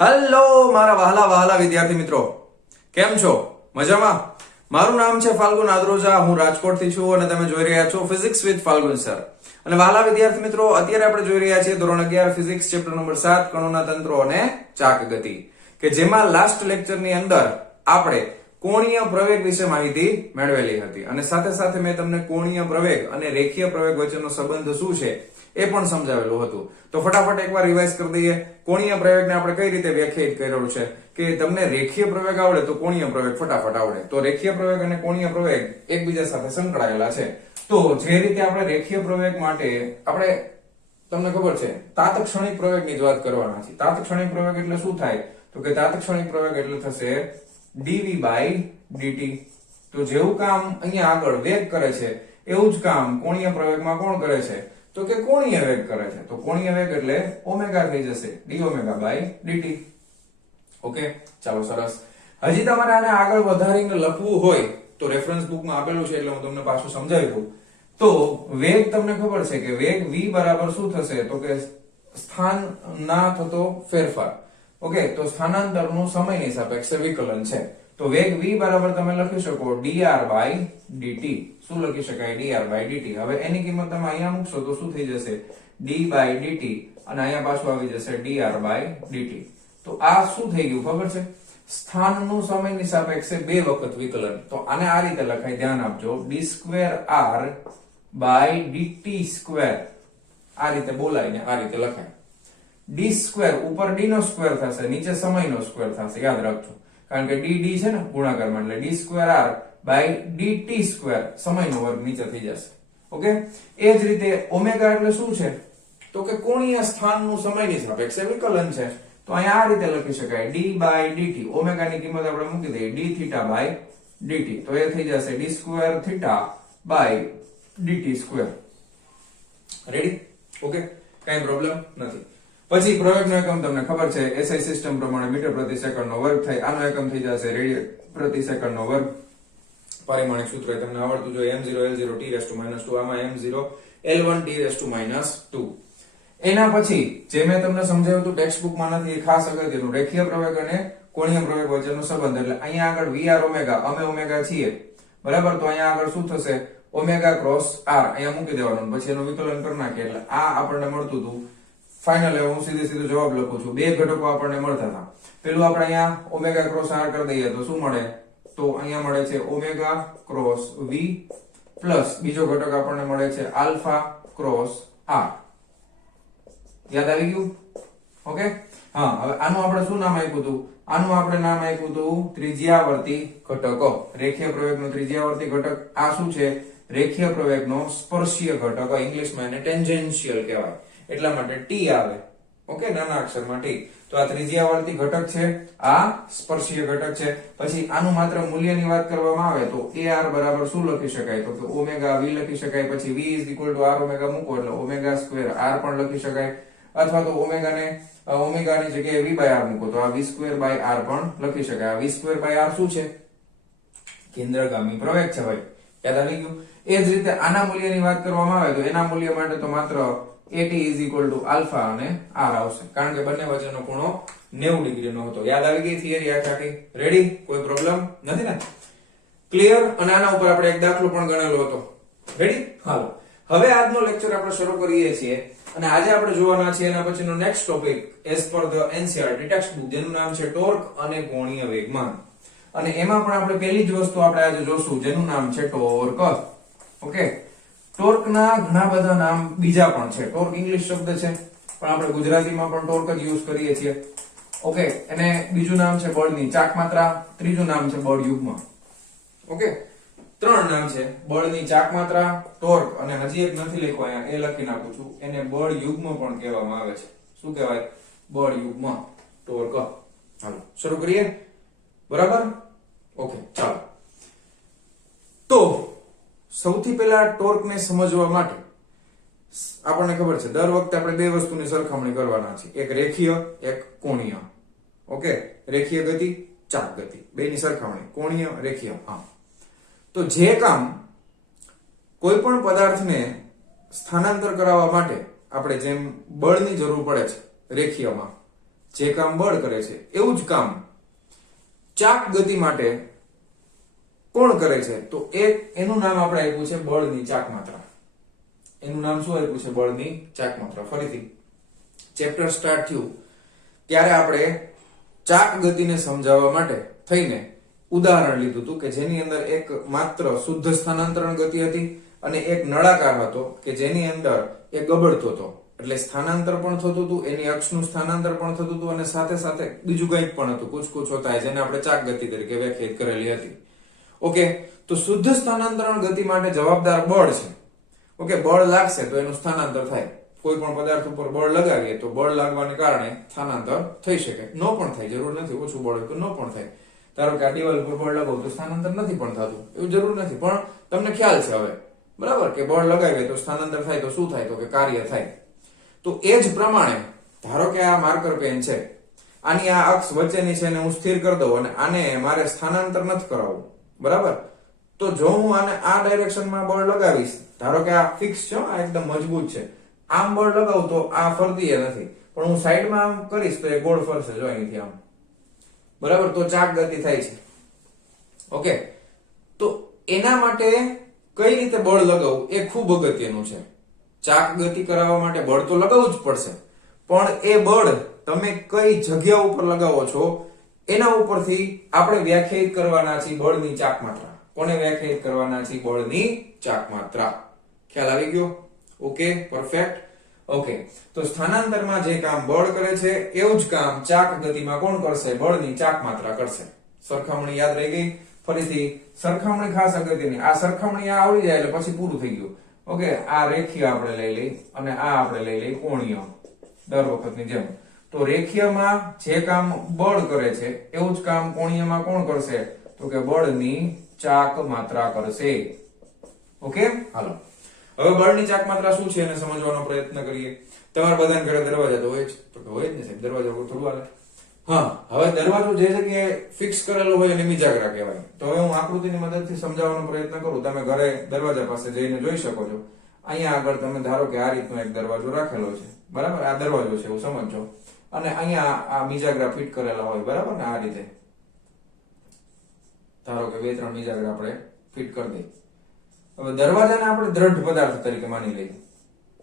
Hello મારા વહાલા વહાલા વિદ્યાર્થી મિત્રો, કેમ છો? મજામાં? મારું નામ છે ફાલ્ગુન આદ્રોજા, હું રાજકોટથી છું અને તમે જોઈ રહ્યા છો ફિઝિક્સ વિથ ફાલ્ગુન સર. અને વહાલા વિદ્યાર્થી મિત્રો, અત્યારે આપણે જોઈ રહ્યા છીએ ધોરણ 11 ફિઝિક્સ ચેપ્ટર નંબર 7 કણોના તંત્રો અને ચાક ગતિ, કે જેમાં લાસ્ટ લેક્ચરની અંદર આપણે કોણીય પ્રવેગ વિશે માહિતી મેળવેલી હતી અને સાથે સાથે મેં તમને કોણીય પ્રવેગ અને રેખીય પ્રવેગ વચ્ચેનો સંબંધ શું છે એ પણ સમજાવેલું હતું. તો ફટાફટ એકવાર રિવાઇઝ કરી દઈએ. કોણીય પ્રવેગને આપણે કઈ રીતે વ્યાખ્યાયિત કરેલું છે કે તમને રેખીય પ્રવેગ આવડે તો કોણીય પ્રવેગ ફટાફટ આવડે. તો રેખીય પ્રવેગ અને કોણીય પ્રવેગ એકબીજા સાથે સંકળાયેલા છે. તો જે રીતે આપણે રેખીય પ્રવેગ માટે આપણે તમને ખબર છે તાત્ક્ષણિક પ્રવેગની જ વાત કરવાના છે. તાત્ક્ષણિક પ્રવેગ એટલે શું થાય? તો કે તાત્ક્ષણિક પ્રવેગ એટલે થશે dv by dt. તો જેવું કામ અહીંયા આગળ વેગ કરે છે એવું જ કામ કોણીય પ્રવેગમાં કોણ કરે છે? તો કે કોણીય વેગ કરે છે. તો કોણીય વેગ એટલે ઓમેગા થઈ જશે d omega by dt. Okay, ચાલો સરસ. હજી તમારે આને આગળ વધારીને લખવું હોય તો રેફરન્સ બુકમાં આપેલું છે એટલે હું તમને પાછું સમજાવી દઉં. તો વેગ તમને ખબર છે કે વેગ v બરાબર શું થશે? તો કે સ્થાન ના થતો ફેરફાર. ઓકે, તો સ્થાનાંતરનું સમયની સાપેક્ષે વિકલન છે. તો વેગ v બરાબર તમે લખી શકો dr by dt. શું લખી શકાય? dr by dt. હવે એની કિંમત તમે અહીંયા મૂકશો તો શું થઈ જશે? d by dt અને અહીંયા પાછું આવી જશે dr by dt. તો આ શું થઈ ગયું ખબર છે? સ્થાનનું સમયની સાપેક્ષે બે વખત વિકલન. તો આને આ રીતે લખાય, ધ્યાન આપજો, d2r by dt સ્ક્વેર. આ રીતે બોલાય ને આ રીતે લખાય. d સ્ક્વેર ઉપર d નો સ્ક્વેર થશે, નીચે સમયનો સ્ક્વેર થશે, યાદ રાખજો. કારણ કે d છે ને ગુણાકારમાં, એટલે d2r by dt સ્ક્વેર, સમયનો વર્ગ નીચે થઈ જશે. ઓકે, એ જ રીતે ઓમેગા એટલે શું છે? તો કે કોણીય સ્થાનનું સમયની સાપેક્ષે વિકલન છે. તો અહીંયા આ રીતે લખી શકાય d by dt. ઓમેગા ની કિંમત આપણે મૂકી દઈએ d theta by dt. તો એ થઈ જશે d square theta by dt square. Ready? Okay, કઈ પ્રોબ્લેમ નથી. પછી પ્રવેગનો એકમ તમને ખબર છે, એસઆઈ સિસ્ટમ પ્રમાણે મીટર પ્રતિ સેકન્ડનો વર્ગ થાય. આનો એકમ થઈ જશે રેડિયન પ્રતિ સેકન્ડનો વર્ગ. પારિમાણિક સૂત્ર તમને આવડતું જોઈએ, m0 l0 t⁻². આમાં m0 l1 t⁻². એના પછી જે મેં તમને સમજાવ્યું હતું ટેક્સ્ટબુકમાં નથી, એ ખાસ અગત્યનું, રેખીય પ્રવેગ અને કોણીય પ્રવેગ વચ્ચેનો સંબંધ. એટલે અહીંયા આગળ vr ઓમેગા, અમે ઓમેગા છીએ, બરાબર? તો અહીંયા આગળ શું થશે? ઓમેગા ક્રોસ r અહીંયા મૂકી દેવાનું, પછી એનું વિકલન કરી નાખીએ એટલે આ આપણને મળતું હતું. ફાઇનલ હું સીધો જવાબ લખું છું. બે ઘટકો આપણને મળતા હતા. પેલું આપણે અહીંયા ઓમેગા ક્રોસ r કરી દઈએ તો શું મળે? તો અહીંયા મળે છે ઓમેગા ક્રોસ v પ્લસ બીજો ઘટક આપણને મળે છે આલ્ફા ક્રોસ r. યાદ આવી ગયું? ઓકે, હા. હવે આનું આપણે શું નામ આપ્યું હતું? આનું આપણે નામ આપ્યું હતું ત્રિજ્યાવર્તી ઘટકો. રેખીય પ્રવેગનો ત્રિજ્યાવર્તી ઘટક આ શું છે? રેખીય પ્રવેગનો સ્પર્શીય ઘટક. ઇંગ્લિશમાં એને ટેન્જેન્શિયલ કહેવાય, એટલા માટે t આવે. ઓકે, નાના અક્ષરમાં t. તો આ ત્રિજ્યાવર્તી ઘટક છે, આ સ્પર્શીય ઘટક છે. પછી આનું માત્ર મૂલ્યની વાત કરવામાં આવે તો ar બરાબર શું લખી શકાય? તો કે ઓમેગા v લખી શકાય. પછી v r ઓમેગા મૂકો એટલે ઓમેગા સ્ક્વેર r પણ લખી શકાય. અથવા તો ઓમેગાની જગ્યાએ v by r મૂકો તો આ v સ્ક્વેર by r પણ લખી શકાય. આ v સ્ક્વેર by r શું છે? કેન્દ્રગામી પ્રવેગ છે ભાઈ. યાદ આવી ગયું? એ જ રીતે આના મૂલ્યની વાત કરવામાં આવે તો એના મૂલ્ય માટે તો માત્ર at આલ્ફા અને r આવશે, કારણ કે બંને વચ્ચેનો ખૂણો 90 ડિગ્રીનો હતો. યાદ આવી ગઈ થિયરી આખી? રેડી? કોઈ પ્રોબ્લેમ નથી ને? ક્લિયર? અને આના ઉપર આપણે એક દાખલો પણ ગણેલો હતો. રેડી? હાલો, હવે આજનો લેક્ચર આપણે શરૂ કરીએ છીએ અને આજે આપણે જોવાના છીએ એના પછીનો next topic as per the NCERT text book, જેનું નામ છે ટોર્ક અને કોણીય વેગમાન. અને એમાં પણ આપણે પહેલી જ વસ્તુ આપણે આજે જોશું જેનું નામ છે ટોર્ક. ઓકે, ટોર્ક ના ઘણા બધા નામ બીજા પણ છે. ટોર્ક ઇંગ્લિશ શબ્દ છે પણ આપણે ગુજરાતીમાં પણ ટોર્ક જ યુઝ કરીએ છીએ. ઓકે, એને બીજું નામ છે બળની ચાકમાત્રા, ત્રીજું નામ છે બળ યુગ્મ. ઓકે, ત્રણ નામ છે: બળની ચાકમાત્રા, ટોર્ક અને હજી એક નથી લખ્યો અહીંયા, એ લખી નાખું છું, એને બળ યુગ્મ પણ કહેવામાં આવે છે. શું કહેવાય? બળ યુગ્મ, ટોર્ક. હાલો શરૂ કરીએ. બરાબર? ઓકે, ચાલો. તો સૌથી પહેલા ટોર્કને સમજવા માટે આપણને ખબર છે દર વખતે આપણે બે વસ્તુની સરખામણી કરવાના છે, એક રેખીય, એક કોણીય. ઓકે, રેખીય ગતિ, ચાક ગતિ, બેની સરખામણી, કોણીય રેખીય. હા, તો જે કામ કોઈ પણ પદાર્થને સ્થાનાંતર કરાવવા માટે આપણે જેમ બળની જરૂર પડે છે રેખીયમાં, જે કામ બળ કરે છે એવું જ કામ ચાક ગતિ માટે કોણ કરે છે? તો એનું નામ આપણે આપ્યું છે બળની ચાક માત્રા. એનું નામ શું આપ્યું છે? બળની ચાક માત્રા. ફરીથી ચેપ્ટર સ્ટાર્ટ થયું ત્યારે આપણે ચાક ગતિને સમજાવવા માટે થઈને ઉદાહરણ લીધું હતું કે જેની અંદર એક માત્ર શુદ્ધ સ્થાનાંતરણ ગતિ હતી અને એક નળાકાર હતો કે જેની અંદર એ ગબડતો હતો. એટલે સ્થાનાંતર પણ થતું હતું, એની અક્ષનું સ્થાનાંતર પણ થતું હતું અને સાથે સાથે બીજું કંઈક પણ હતું, કુછ કુછ હોતા હૈ, જેને આપણે ચાક ગતિ તરીકે વ્યાખ્યાયિત કરેલી હતી. ઓકે, તો શુદ્ધ સ્થાનાંતરણ ગતિ માટે જવાબદાર બળ છે. ઓકે, બળ લાગશે તો એનું સ્થાનાંતર થાય. કોઈ પણ પદાર્થ ઉપર બળ લગાવીએ તો બળ લાગવાને કારણે સ્થાનાંતર થઈ શકે. નો પણ થાય, જરૂર નથી. ઓછું બળ હોય તો નો પણ થાય. ધારો કે આ દિવાલ ઉપર બળ લગાવો તો સ્થાનાંતર નથી પણ થતું, એવું જરૂર નથી. પણ તમને ખ્યાલ છે હવે, બરાબર, કે બળ લગાવીએ તો સ્થાનાંતર થાય તો શું થાય? તો કે કાર્ય થાય. તો એ જ પ્રમાણે ધારો કે આ માર્કર પેન છે, આની આ અક્ષ વચ્ચેની છે એને હું સ્થિર કરી દઉં અને આને મારે સ્થાનાંતર નથી કરાવવું, બરાબર. તો જો હું આને આ ડાયરેક્શનમાં બળ લગાવીશ, ધારો કે આ ફિક્સ છે, આ એકદમ મજબૂત છે, આમ બળ લગાવું તો આ ફરતી નથી, પણ હું સાઈડમાં આમ કરીશ તો એ ગોળ ફરશે. જો અહીંથી આમ, બરાબર. તો ચાક ગતિ થાય છે. ઓકે, તો એના માટે કઈ રીતે બળ લગાવવું એ ખૂબ અગત્યનું છે. ચાક ગતિ કરાવવા માટે બળ તો લગાવવું જ પડશે, પણ એ બળ તમે કઈ જગ્યા ઉપર લગાવો છો એના ઉપરથી આપણે વ્યાખ્યાયિત કરવાના છીએ બળની ચાક માત્રા. કોને વ્યાખ્યાયિત કરવાના છીએ? બળની ચાક માત્રા. ખ્યાલ આવી ગયો? Okay, perfect. ઓકે, તો સ્થાનાંતરમાં જે કામ બળ કરે છે એવું જ કામ ચાક ગતિમાં કોણ કરશે? બળની ચાક માત્રા કરશે. સરખામણી યાદ રહી ગઈ? ફરીથી સરખામણી ખાસ અગત્યની. આ સરખામણી આ આવડી જાય એટલે પછી પૂરું થઈ ગયું. ઓકે, આ રેખીય આપણે લઈ લઈ અને આ આપણે લઈ લઈ કોણીય, દર વખતની જેમ. તો રેખીયમાં જે કામ બળ કરે છે એવું જ કામ કોણીયમાં કોણ કરશે? તો કે બળની ચાક માત્રા કરશે. ઓકે, હાલો હવે બળની ચાક માત્રા શું છે એને સમજવાનો પ્રયત્ન કરીએ. તમારા બધાને ઘરે દરવાજા તો હોય જ, તો હોય જ ને સાહેબ, દરવાજા વગર થોડું હાલે. હા, હવે દરવાજો જે જગ્યાએ ફિક્સ કરેલો હોય એને મિજાગરા કહેવાય. તો હવે હું આકૃતિની મદદથી સમજાવવાનો પ્રયત્ન કરું. તમે ઘરે દરવાજા પાસે જઈને જોઈ શકો છો. અહીંયા આગળ તમે ધારો કે આ રીતનો એક દરવાજો રાખેલો છે, બરાબર. આ દરવાજો છે એવું સમજો, અને અહીંયા આ મિજાગરા ફિટ કરેલા હોય, બરાબર ને. આ રીતે ધારો કે 2-3 મિજાગરા આપણે ફિટ કરી દઈએ. હવે દરવાજાને આપણે દ્રઢ પદાર્થ તરીકે માની લઈએ.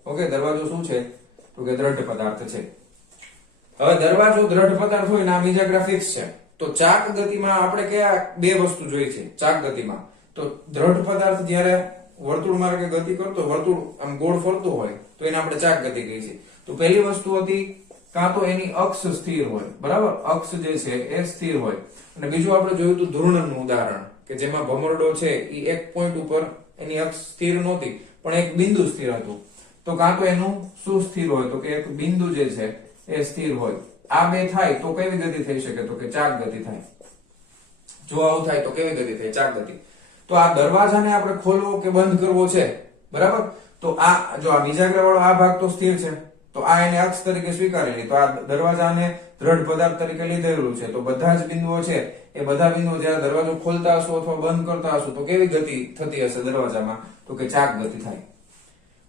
ઓકે, દરવાજો શું છે? તો કે દ્રઢ પદાર્થ છે. હવે દરવાજો દ્રઢ પદાર્થ હોય ને આ મિજાગરા ફિક્સ છે, તો ચાક ગતિમાં આપણે કયા બે વસ્તુ જોઈ છે? ચાક ગતિમાં તો દ્રઢ પદાર્થ જ્યારે વર્તુળ માર્ગે ગતિ કરતો, વર્તુળ આમ ગોળ ફરતું હોય તો એને આપણે ચાક ગતિ કહીએ છીએ. તો પહેલી વસ્તુ હતી કાં તો એની અક્ષ સ્થિર હોય, બરાબર, અક્ષ જે છે એ સ્થિર હોય. અને બીજું આપણે જોયું હતું ધૂર્ણનનું ઉદાહરણ કે જેમાં ભમરડો છે એ એક પોઈન્ટ ઉપર એની અક્ષ સ્થિર નહોતી પણ એક બિંદુ સ્થિર હતું. તો કાં તો એનું શું સ્થિર હોય? તો કે એક બિંદુ જે છે એ સ્થિર હોય. આ બે થાય તો કેવી ગતિ થઈ શકે? તો કે ચાક ગતિ થાય. જો આવું થાય તો કેવી ગતિ થાય? ચાક ગતિ. તો આ દરવાજાને આપણે ખોલવો કે બંધ કરવો છે, બરાબર. તો આ જો આ મિજાગરા વાળો આ ભાગ તો સ્થિર છે, તો આ એને અક્ષ તરીકે સ્વીકારેલી, તો આ દરવાજાને દ્રઢ પદાર્થ તરીકે લીધેલું છે. તો બધા જ બિંદુઓ છે એ બધા બિંદુઓ જ્યારે દરવાજો ખોલતા હશો અથવા બંધ કરતા હશો તો કેવી ગતિ થતી હશે દરવાજામાં? તો કે ચાક ગતિ થાય.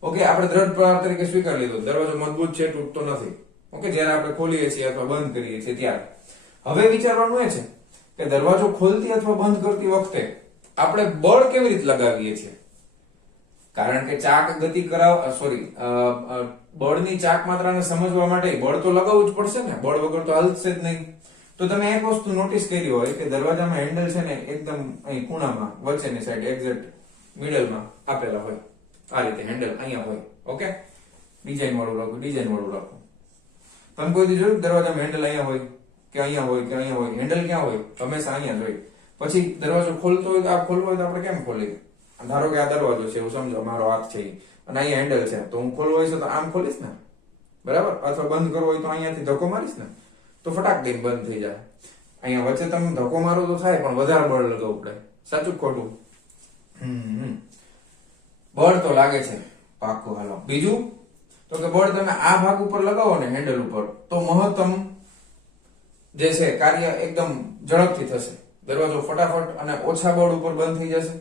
ઓકે, આપણે દ્રઢ પદાર્થ તરીકે સ્વીકારી લીધો. દરવાજો મજબૂત છે, તૂટતો નથી. ઓકે, જ્યારે આપણે ખોલીએ છીએ અથવા બંધ કરીએ છીએ ત્યારે. હવે વિચારવાનું એ છે કે દરવાજો ખોલતી અથવા બંધ કરતી વખતે આપણે બળ કેવી રીતે લગાવીએ છીએ? કારણ કે ચાક ગતિ બળની ચાક માત્રાને સમજવા માટે બળ તો લગાવવું જ પડશે ને. બળ વગર તો હાલશે જ નહીં. તો તમે એક વસ્તુ નોટિસ કરી હોય કે દરવાજામાં હેન્ડલ છે ને એકદમ અહીં ખૂણામાં વચ્ચેની સાઈડ એક્ઝેક્ટ મિડલમાં આપેલા હોય. આ રીતે હેન્ડલ અહીંયા હોય. ઓકે, ડિઝાઇન વાળું રાખો, ડિઝાઇન વાળું રાખો. તમે કોઈ દી જોયું દરવાજામાં હેન્ડલ અહીંયા હોય કે અહીંયા હોય કે અહીંયા હોય? હેન્ડલ ક્યાં હોય? હંમેશા અહીંયા જ હોય. પછી દરવાજો ખોલતો હોય તો આ ખોલવો હોય તો આપણે કેમ ખોલીએ? ધારો કે આ દરવાજો છે એવું સમજો, મારો હાથ છે અને અહીંયા હેન્ડલ છે, તો હું ખોલવો હોય તો આમ ખોલીશ ને, બરાબર. અથવા બંધ કરવો હોય તો અહીંયાથી ધક્કો મારીશ ને, તો ફટાક દઈને બંધ થઈ જાય. અહીંયા વચ્ચે તમે ધક્કો મારો તો થાય પણ વધારે બળ લગાવવું પડે. સાચું ખોટું? બળ તો લાગે છે પાક્કું. હાલો બીજું તો કે બળ તમે આ ભાગ ઉપર લગાવો ને હેન્ડલ ઉપર તો મહત્તમ જે છે કાર્ય એકદમ ઝડપથી થશે. દરવાજો ફટાફટ અને ઓછા બળ ઉપર બંધ થઈ જશે.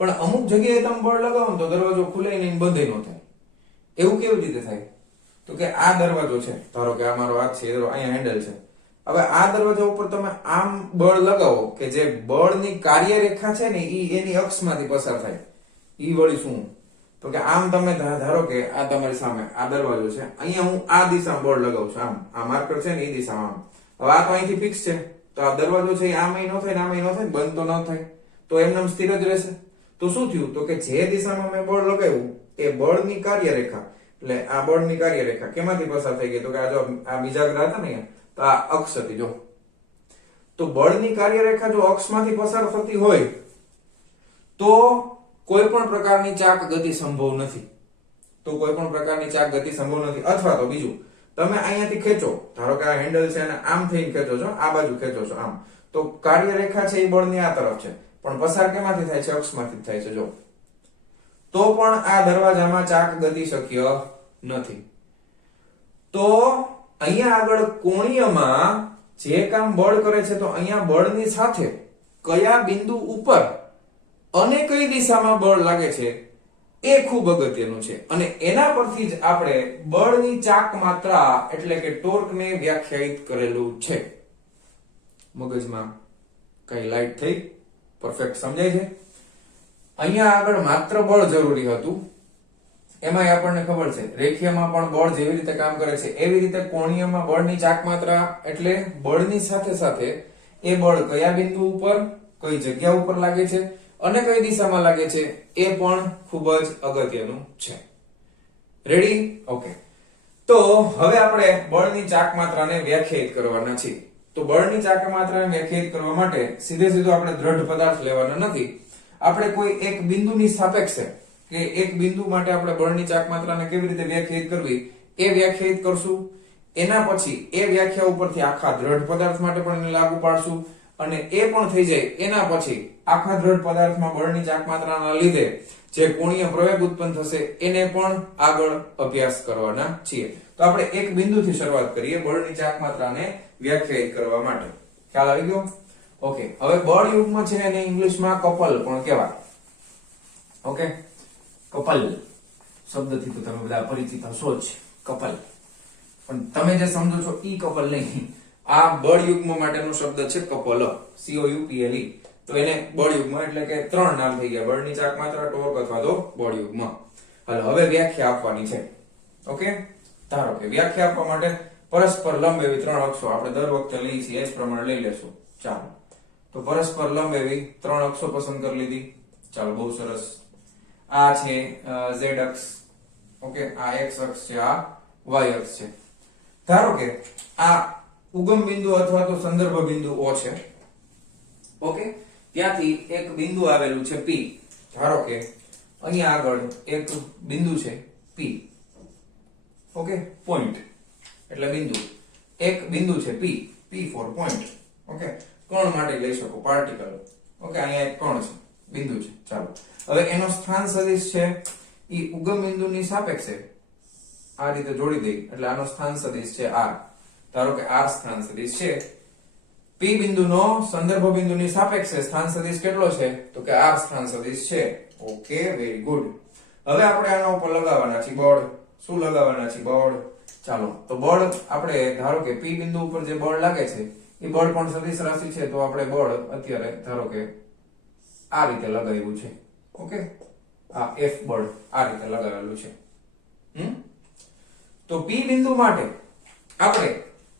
પણ અમુક જગ્યાએ તમે બળ લગાવો ને તો દરવાજો ખુલે નહીં, બંધ ન થાય. એવું કેવી રીતે થાય? તો કે આ દરવાજો છે, ધારો કે આ મારો હાથ છે, અહીંયા હેન્ડલ છે. હવે આ દરવાજા ઉપર તમે આમ બળ લગાવો કે જે બળની કાર્યરેખા છે ને એની અક્ષમાંથી પસાર થાય. ઈ વળી શું? તો કે આમ તમે ધારો કે આ તમારી સામે આ દરવાજો છે, અહીંયા હું આ દિશામાં બળ લગાવું છું, આમ આ માર્કર છે ને એ દિશામાં આમ. હવે આ તો અહીંથી ફિક્સ છે, તો આ દરવાજો છે આમાંય ન થાય ને આમાંય ન થાય, બંધ તો ન થાય, તો એમનેમ સ્થિર જ રહેશે. તો શું થયું? તો કે જે દિશામાં મેં બળ લગાવ્યું એ બળની કાર્યરેખા, એટલે આ બળની કાર્યરેખા કેમાંથી પસાર થઈ ગઈ? તો કે આ જો આ બીજા ગ્રહ હતા ને તો આ અક્ષ હતી. જો તો બળની કાર્યરેખા જો અક્ષમાંથી પસાર થતી હોય તો કોઈ પણ પ્રકારની ચાક ગતિ સંભવ નથી. અથવા તો બીજું, તમે અહીંયાથી ખેંચો, ધારો કે આ હેન્ડલ છે અને આમ થઈને ખેંચો છો, આ બાજુ ખેંચો છો આમ, તો કાર્યરેખા છે એ બળની આ તરફ છે, પણ પસાર કેમાંથી થાય છે? અક્ષમાંથી થાય છે. જો તો પણ આ દરવાજામાં ચાક ગતિ શક્ય નથી. તો અહીંયા આગળ કોણીયમાં જે કામ બળ કરે છે, તો અહીંયા બળની સાથે કયા બિંદુ ઉપર અને કઈ દિશામાં બળ લાગે છે એ ખૂબ અગત્યનું છે. અને એના પરથી જ આપણે બળની ચાક માત્રા એટલે કે ટોર્કને વ્યાખ્યાયિત કરેલું છે. મગજમાં કઈ લાઈટ થઈ? પરફેક્ટ સમજાય છે? અહીંયા આગળ માત્ર બળ જરૂરી હતું, એમાંય આપણને ખબર છે રેખીયમાં પણ બળ જેવી રીતે કામ કરે છે એવી રીતે કોણીયમાં બળની ચાક માત્રા એટલે બળની સાથે સાથે એ બળ કયા બિંદુ ઉપર, કઈ જગ્યા ઉપર લાગે છે અને કઈ દિશામાં લાગે છે એ પણ ખૂબ જ અગત્યનું છે. રેડી? ઓકે. તો હવે આપણે બળની ચાક માત્રાને વ્યાખ્યાયિત કરવાના છીએ. તો બળની ચાક માત્રાને વ્યાખ્યાયિત કરવા માટે સીધે આપણે દ્રઢ પદાર્થ લેવાના નથી. આપણે કોઈ એક બિંદુની સાપેક્ષે કે એક બિંદુ માટે આપણે બળની ચાક માત્રાને કેવી રીતે વ્યાખ્યાયિત કરવી એ વ્યાખ્યાયિત કરશું. એના પછી એ વ્યાખ્યા ઉપરથી આખા દ્રઢ પદાર્થ માટે પણ એને લાગુ પાડશું, અને એ પણ થઈ જાય એના પછી આખા દ્રઢ પદાર્થમાં બળની ચાક માત્રાના લીધે જે કોણીય પ્રવેગ ઉત્પન્ન થશે એને પણ આગળ અભ્યાસ કરવાના છીએ. તો આપણે એક બિંદુથી શરૂઆત કરીએ બળની ચાક માત્રાને વ્યાખ્યાયિત કરવા માટે. ખ્યાલ આવી ગયો? ઓકે. હવે બળ યુગ્મ છે એને ઇંગ્લિશમાં કપલ પણ કહેવાય. ઓકે, કપલ શબ્દથી તો તમે બધા પરિચિત હશો જ. કપલ, પણ તમે જે સમજો છો ઈ કપલ નહીં. આ બળ યુગ્મ માટેનો શબ્દ છે કપલ, COUPLE. તો એને બળ યુગ્મ એટલે કે ત્રણ નામ થઈ ગયા: બળની ચાક માત્રા, ટોર્ક અથવા તો બળ યુગ્મ. હવે વ્યાખ્યા આપવાની છે. ઓકે, ધારો કે વ્યાખ્યા આપવા માટે પરસ્પર લંબ એવી ત્રણ અક્ષો આપણે દર વખતે લઈએ છીએ એ જ પ્રમાણે લઈ લેશું. ચાલો, તો પરસ્પર લંબ એવી ત્રણ અક્ષો પસંદ કરી લીધી. ચાલો, બહુ સરસ. આ છે z અક્ષ, ઓકે, આ x અક્ષ છે, આ y અક્ષ છે. ધારો કે આ ઉગમ બિંદુ અથવા તો સંદર્ભ બિંદુ O છે. ઓકે, ત્યાંથી એક બિંદુ આવેલું છે P. ધારો કે અહીંયા આગળ એક બિંદુ છે P. ઓકે, પોઈન્ટ એટલે બિંદુ. એક બિંદુ છે P ફોર પોઈન્ટ. ઓકે, કણ માટે લઈ શકો, પાર્ટિકલ. ઓકે, અહીંયા એક કણ છે, બિંદુ છે. ચાલો, હવે એનો સ્થાન સદિશ છે ઈ ઉગમ બિંદુની સાપેક્ષે આ રીતે જોડી દઈ એટલે આનો સ્થાન સદિશ છે r. ધારો કે r સ્થાન સદિશ છે. P બિંદુનો સંદર્ભ બિંદુની સાપેક્ષે સ્થાન સદિશ કેટલો છે? તો કે r સ્થાન સદિશ છે. Okay, very good. હવે આપણે આના ઉપર લગાવવાના છે બળ. શું લગાવવાના છે? બળ. ચાલો, તો બળ આપણે ધારો કે P બિંદુ ઉપર જે બળ લાગે છે એ બળ પણ સદિશ રાશિ છે, તો આપણે બળ અત્યારે ધારો કે આ રીતે લગાવ્યું છે. ઓકે, આ F બળ આ રીતે લગાવેલું છે. તો P બિંદુ માટે આપણે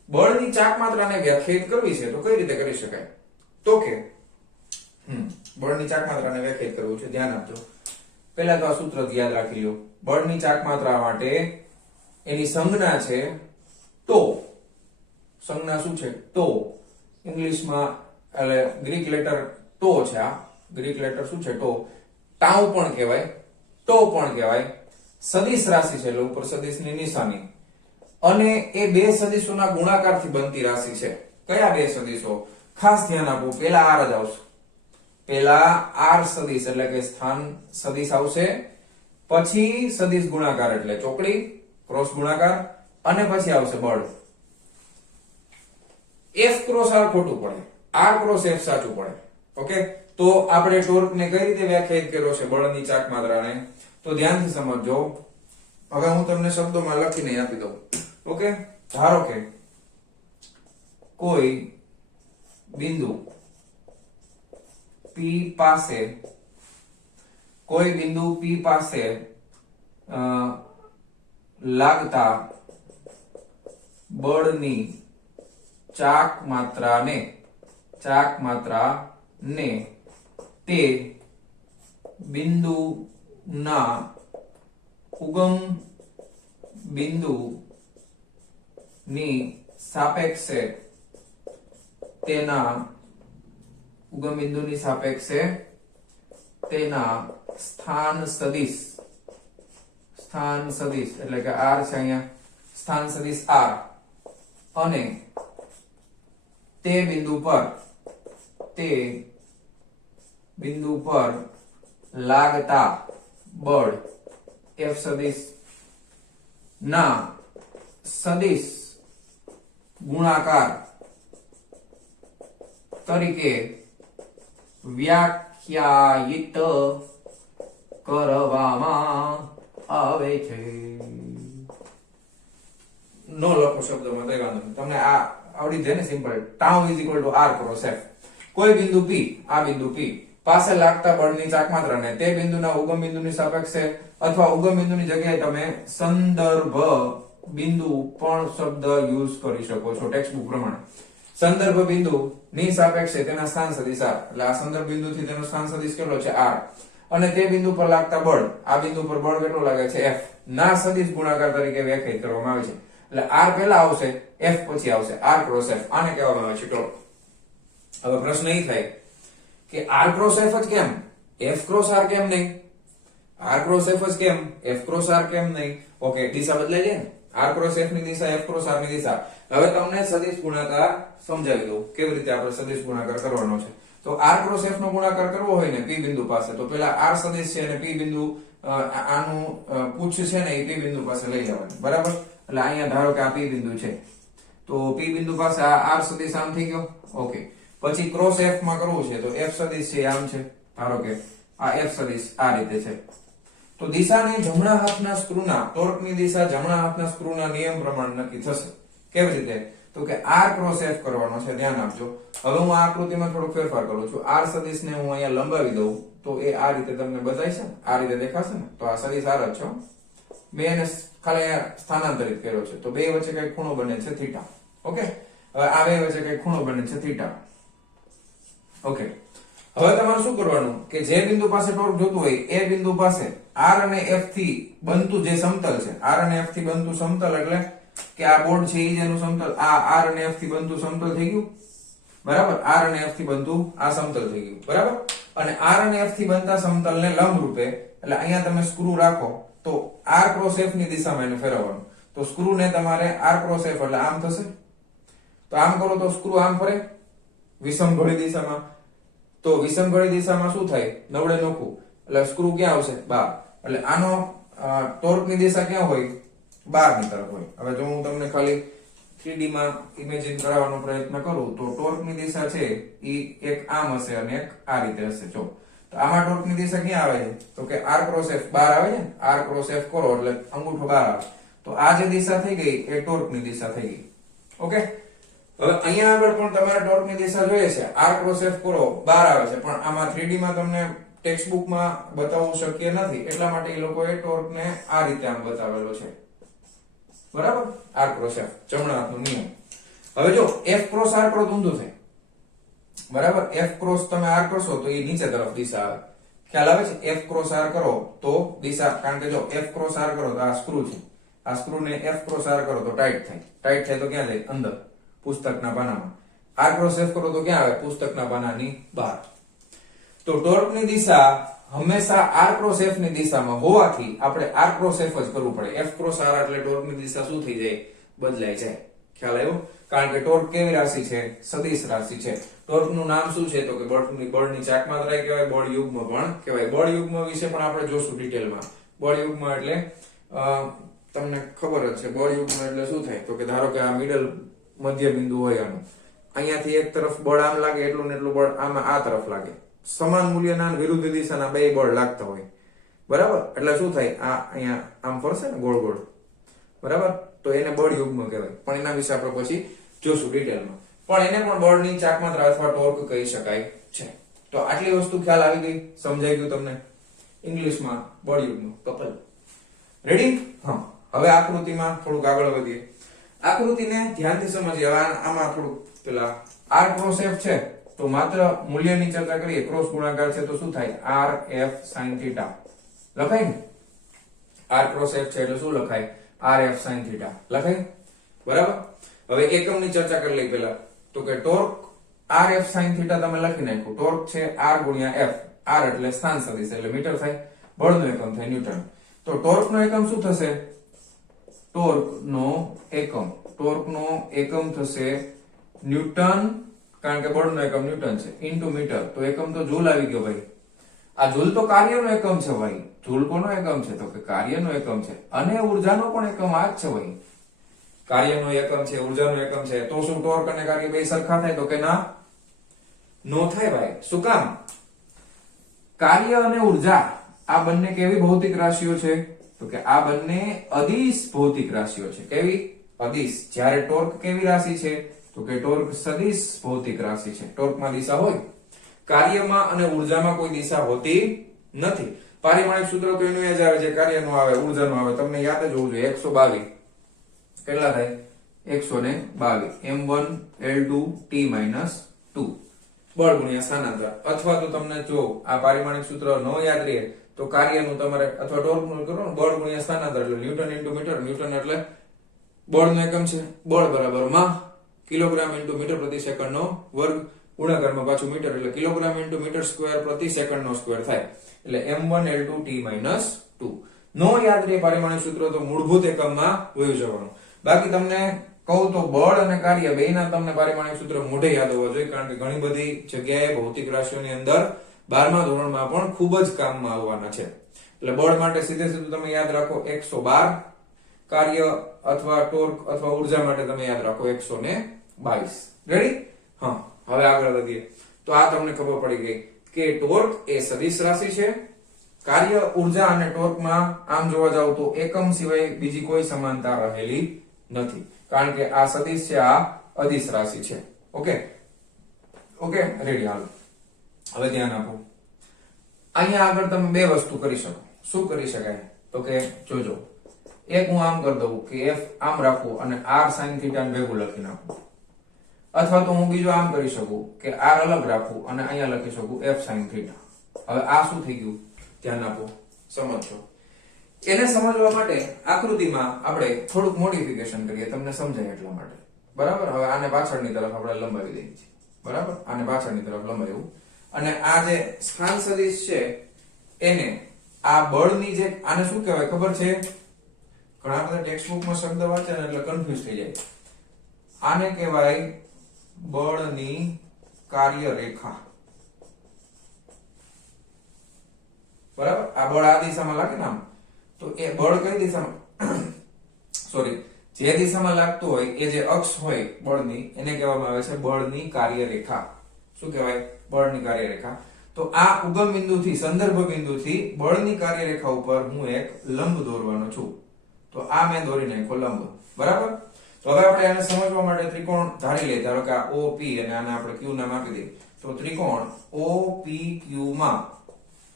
બળની ચાક માત્રાને વ્યાખ્યાયિત કરવી છે, તો કઈ રીતે કરી શકાય? તો કે બળની ચાક માત્રાને વ્યાખ્યાયિત કરવું છે. ધ્યાન આપજો. પહેલા તો આ સૂત્ર યાદ રાખી લો. બળની ચાક માત્રા માટે એની સંજ્ઞા છે ટો. સંજ્ઞા શું છે? ટો. ઇંગ્લિશમાં એટલે ગ્રીક લેટર ટો છે. આ ગ્રીક લેટર શું છે? ટો. ટાઉ પણ કહેવાય, ટો પણ કહેવાય. સદિશ રાશિ છે એટલે ઉપર સદિશની નિશાની, અને એ બે સદિશોના ગુણાકારથી બનતી રાશિ છે. કયા બે સદિશો? ખાસ ધ્યાન આપો. પહેલા r જ આવશે. પહેલા r સદિશ એટલે કે સ્થાન સદિશ આવશે, પછી સદિશ ગુણાકાર એટલે ચોકડી, ક્રોસ ગુણાકાર, અને પછી આવશે બળ. f ક્રોસ r ખોટું પડે, r ક્રોસ f સાચું પડે. ઓકે, તો આપણે ટોર્કને કઈ રીતે વ્યાખ્યાયિત કર્યો છે બળની ચાક માત્રાને? તો ધ્યાનથી સમજો. હવે હું તમને શબ્દોમાં લખીને આપી દઉં. ઓકે, ધારો કે કોઈ બિંદુ P પાસે લાગતા બળની ચાક માત્રાને તે બિંદુના ઉગમ બિંદુની સાપેક્ષે તેના સ્થાન સદિશ એટલે કે r છે અહીંયા, સ્થાન સદિશ r, અને તે બિંદુ પર લાગતા બળ f સદિશ ના સદિશ ગુણાકાર તરીકે વ્યાખ્યાયિત કરવામાં આવે છે. નો લખો શબ્દમાં તો વાંધો નહીં, તમને આ આવડી જાય ને. Simple tau = r cross f. કોઈ બિંદુ P, આ બિંદુ P પાસે લાગતા બળની ચાક માત્રાને તે બિંદુના ઉગમ બિંદુની સાપેક્ષે અથવા ઉગમ બિંદુની જગ્યાએ તમે સંદર્ભ બિંદુ પણ શબ્દ યુઝ કરી શકો છો ટેક્સ્ટબુક પ્રમાણે. સંદર્ભ બિંદુ ની સાપેક્ષે તેના સ્થાન સદિશ r, એટલે આ સંદર્ભ બિંદુથી તેનો સ્થાન સદિશ કેટલો છે r, અને તે બિંદુ પર લાગતા બળ, આ બિંદુ પર બળ કેટલો લાગે છે f ના સદિશ ગુણાકાર તરીકે વ્યાખ્યાયિત કરવામાં આવે છે. એટલે r પહેલા આવશે, f પછી આવશે, r cross f. આને કહેવામાં આવે છે ટોર્ક. હવે પ્રશ્ન એ થાય કે r cross f જ કેમ, f cross r કેમ નહીં? r cross f જ કેમ, f cross r કેમ નહીં? ઓકે, દિશા બદલાઈ જાય ને. r cross f ની દિશા, f cross r ની દિશા. હવે તમને સદિશ ગુણાકાર સમજાવી દઉં કેવી રીતે આપણે સદિશ ગુણાકાર કરવાનો છે. તો r cross f નો ગુણાકાર કરવો હોય ને p બિંદુ પાસે, તો પેલા r સદિશ છે અને p બિંદુ આનું પૂછ છે ને એ p બિંદુ પાસે લઈ જવાનું, બરાબર? એટલે અહીંયા ધારો કે આ p બિંદુ છે, તો p બિંદુ પાસે આ r સદિશ આમ થઈ ગયો. ઓકે, પછી ક્રોસ f માં કરવું છે તો f સદિશ છે આમ છે, ધારો કે આ f સદિશ આ રીતે છે. તો દિશાની જમણા હાથના સ્ક્રૂના ટોર્કની દિશા જમણા હાથના સ્ક્રૂના નિયમ પ્રમાણે નક્કી થશે. કેવી રીતે? તો કે r cross f કરવાનો છે, ધ્યાન આપજો. હવે હું આ આકૃતિમાં થોડો ફેરફાર કરું છું. r સદિશને હું અહીંયા લંબાવી દઉં તો એ આ રીતે તમને બતાય છે ને, આ રીતે દેખાશે ને. તો આ સદિશ r જ છે, બેને ખાલી સ્થાનાંતરિત કર્યો છે, તો બે વચ્ચે કઈ ખૂણો બને છે થીટા. ઓકે, હવે આ બે વચ્ચે કઈ ખૂણો બને છે થીટા. ઓકે, હવે તમારે શું કરવાનું કે જે બિંદુ પાસે ટોર્ક જોતું હોય એ બિંદુ પાસે r અને f થી બનતું જે સમતલ છે, r અને f થી બનતું સમતલ એટલે કે આ બોર્ડ છે એ જેનું સમતલ, આ r અને f થી બનતું સમતલ થઈ ગયું, બરાબર? r અને f થી બનતું આ સમતલ થઈ ગયું, બરાબર? અને r અને f થી બનતા સમતલને લંબ રૂપે, એટલે અહીંયા તમે સ્ક્રૂ રાખો તો r cross f ની દિશામાં એને ફેરવવાનું. તો સ્ક્રૂ ને તમારે r cross f એટલે આમ થશે, તો આમ કરો તો સ્ક્રૂ આમ ફરે વિષમઘળી દિશામાં. તો વિષમઘળી દિશામાં શું થાય? નવડે નોખું, એટલે સ્ક્રૂ ક્યાં આવશે? બહાર. એટલે આનો ટોર્કની દિશા ક્યાં હોય? બહારની તરફ હોય. હવે જો હું તમને ખાલી 3D માં ઇમેજિન કરાવવાનો પ્રયત્ન કરું તો ટોર્કની દિશા છે ઈ એક આમ હશે અને એક આ રીતે હશે. જો તો આમાં ટોર્કની દિશા ક્યાં આવે છે? તો કે r cross f બહાર આવે છે ને, r cross f કરો એટલે અંગૂઠો બહાર આવે. તો આ જે દિશા થઈ ગઈ એ ટોર્કની દિશા થઈ ગઈ. ઓકે, હવે અહીંયા આગળ પણ તમારે ટોર્કની દિશા જોઈએ છે, r cross f કરો બહાર આવે છે, પણ આમાં 3D માં તમને ટેક્સ્ટબુકમાં બતાવવું શક્ય નથી, એટલા માટે એ લોકોએ ટોર્કને આ રીતે આમ બતાવેલો છે, બરાબર? r cross f જમણા હાથનો નિયમ. હવે જો f cross r કરો તો ઊંધું થાય, બરાબર? f cross તમે r કરશો તો એ નીચે તરફ દિશા આવે. ખ્યાલ આવે છે? f cross r કરો તો દિશા, કારણ કે જો f cross r કરો તો આ સ્ક્રૂ છે, આ સ્ક્રૂ ને f cross r કરો તો ટાઈટ થાય. ટાઈટ થાય તો ક્યાં જાય? અંદર, પુસ્તકના પાનામાં. r cross f કરો તો ક્યાં આવે? પુસ્તકના પાનાની બહાર. તો ટોર્કની દિશા હંમેશા r cross f ની દિશામાં હોવાથી આપણે r cross f જ કરવું પડે. f cross r એટલે ટોર્કની દિશા શું થઈ જાય? બદલાઈ જાય. ખ્યાલ આવ્યો? કારણ કે ટોર્ક કેવી રાશિ છે? સદિશ રાશિ છે. ટોર્કનું નામ શું છે? તો કે બળની ચાક માત્રા કહેવાય, બળ યુગ્મ પણ કહેવાય. બળ યુગ્મ વિશે પણ આપણે જોશું ડિટેલમાં. બળ યુગ્મ એટલે તમને ખબર જ છે, બળ યુગ્મ એટલે શું થાય? તો કે ધારો કે આ મિડલ મધ્ય બિંદુ હોય આનું, અહીંયાથી એક તરફ બળ આમ લાગે એટલું ને એટલું બળ આમાં આ તરફ લાગે. સમાન મૂલ્યના વિરુદ્ધ દિશાના બે બળ લાગતા હોય બરાબર, એટલે શું થાય, આ અહીંયા આમ ફરશે ને ગોળ ગોળ, બરાબર, તો એને બળ યુગ્મ કહેવાય. પણ એના વિશે આપણે પછી જોશું ડિટેલમાં. પણ એને પણ બળની ચાકમાત્રા અથવા ટોર્ક કહી શકાય છે. તો આટલી વસ્તુ ખ્યાલ આવી ગઈ, સમજાઈ ગયું તમને. ઇંગ્લિશમાં બળ યુગ્મ, કપલ. રેડી? હા. હવે આકૃતિમાં થોડુંક આગળ વધીએ. આકૃતિને ધ્યાનથી સમજીએ. હવે આમાં થોડુંક પેલા r ક્રોસ f છે, તો માત્ર મૂલ્યની ચર્ચા કરીએ. ક્રોસ ગુણાકાર છે તો શું થાય, r f sin θ લખાય ને. r ક્રોસ f છે એટલે શું લખાય, r f sin θ લખાય, બરાબર. હવે એકમની ચર્ચા કરી લઈએ પેલા. તો કે ટોર્ક r f sin θ તમે લખી નાખ્યું. ટોર્ક છે r ગુણ્યા f. r એટલે સ્થાન સદિશ એટલે મીટર થાય, બળનો એકમ થાય ન્યૂટન. તો ટોર્કનો એકમ શું થશે, ટોર્કનો એકમ થશે ન્યૂટન, કારણ કે બળનો એકમ ન્યૂટન છે, ઇન્ટુ મીટર. તો એકમ તો જૂલ આવી ગયો ભાઈ. આ જૂલ તો કાર્યનો એકમ છે ભાઈ. જૂલ કોનો એકમ છે, તો કે કાર્યનો એકમ છે. અને ઉર્જાનો પણ એકમ આ જ છે ભાઈ. કાર્યનો એકમ છે, ઉર્જાનો એકમ છે. તો શું ટોર્ક અને કાર્ય બે સરખા થાય, તો કે ના, નો થાય ભાઈ. શું કામ, કાર્ય અને ઉર્જા આ બંને કેવી ભૌતિક રાશિઓ છે, તો કે આ બંને અદિશ ભૌતિક રાશિઓ છે. કેવી, અદિશ. જ્યારે ટોર્ક કેવી રાશિ છે, તો કે ટોર્ક સદિશ ભૌતિક રાશિ છે. ટોર્કમાં દિશા હોય, કાર્યમાં અને ઉર્જામાં કોઈ દિશા હોતી નથી. પારિમાણિક સૂત્ર તો એનું જ આવે છે, કાર્યનું આવે, ઉર્જાનું આવે. તમને યાદ જ હોવું જોઈએ. 122 કેટલા થાય, 122 m1 l2 t - 2 બળ ગુણ્યા સ્થાનાંતર. અથવા તો તમને જો આ પારિમાણિક સૂત્ર ન યાદ રહે તો કાર્યનું તમારે અથવા ટોર્કનું કરો ને, બળ ગુણ્યા સ્થાનાંતર એટલે ન્યૂટન ઇન્ટુ મીટર. ન્યૂટન એટલે બળનો એકમ છે, બળ બરાબર માં, કિલોગ્રામ ઇન્ટુ મીટર પ્રતિ સેકન્ડ નો વર્ગ, ગુણાકારમાં પાછું મીટર એટલે કિલોગ્રામ ઇન્ટુ મીટર સ્ક્વેર પ્રતિ સેકન્ડ નો સ્ક્વેર થાય. એટલે m1 l2 t - 2. નો યાદ રહે પારિમાણિક સૂત્ર તો મૂળભૂત એકમમાં વયું જવાનું. બાકી તમને કહું તો બળ અને કાર્ય બેયના તમને પારિમાણિક સૂત્ર મોઢે યાદ હોવા જોઈએ, કારણ કે ઘણી બધી જગ્યાએ ભૌતિક રાશિઓની અંદર 12મા ધોરણમાં પણ ખૂબ જ કામમાં આવવાના છે. એટલે બળ માટે સીધે સીધું તમે યાદ રાખો 112, કાર્ય અથવા ટોર્ક અથવા ઉર્જા માટે તમે યાદ રાખો 122. રેડી? હા. હવે આગળ વધીએ. તો આ તમને ખબર પડી ગઈ કે ટોર્ક એ સદિશ રાશિ છે. કાર્ય, ઉર્જા અને ટોર્કમાં આમ જોવા જાવ તો એકમ સિવાય બીજી કોઈ સમાનતા રહેલી નથી, કારણ કે આ સદિશ છે, આ અદિશ રાશિ છે. Okay okay, ready? હાલો હવે ધ્યાન આપો. અહીંયા આગળ તમે બે વસ્તુ કરી શકો. શું કરી શકાય, તો કે જોજો. એક હું આમ કરી દઉં કે f આમ રાખું અને r sin θ ને ભેગું લખી નાખું. અથવા તો હું બીજો આમ કરી શકું કે r અલગ રાખું અને અહીંયા લખી શકું f sin θ. હવે આ શું થઈ ગયું, ધ્યાન આપો, સમજો. એને સમજવા માટે આકૃતિમાં આપણે થોડુંક મોડિફિકેશન કરીએ, તમને સમજાય એટલા માટે. બરાબર? હવે આને પાછળની તરફ આપણે લંબાવી દઈએ છીએ. બરાબર? આને પાછળની તરફ લંબાવ્યું. અને આ જે સ્થાન સદિશ છે એને આ બળની જે, આને શું કહેવાય ખબર છે? ઘણા બધા ટેક્સ્ટબુકમાં શબ્દ વાંચે ને એટલે કન્ફ્યુઝ થઈ જાય. આને કહેવાય બળની કાર્ય રેખા. બરાબર? આ બળ આ દિશામાં લાગે ને આમ, તો એ બળ કઈ દિશામાં સોરી જે દિશામાં લાગતું હોય એ જે અક્ષ હોય બળની, એને કહેવામાં આવે છે બળની કાર્યરેખા. શું કહેવાય? બળની કાર્યરેખા. તો આ ઉગમ બિંદુથી, સંદર્ભ બિંદુથી બળની કાર્યરેખા ઉપર હું એક લંબ દોરવાનો છું. તો આ મેં દોરી નાખ્યો લંબ. બરાબર? તો હવે આપણે આને સમજવા માટે ત્રિકોણ ધારી લઈએ. ધારો કે આ OP અને આને આપણે Q નામ આપી દઈએ. તો ત્રિકોણ OPQ માં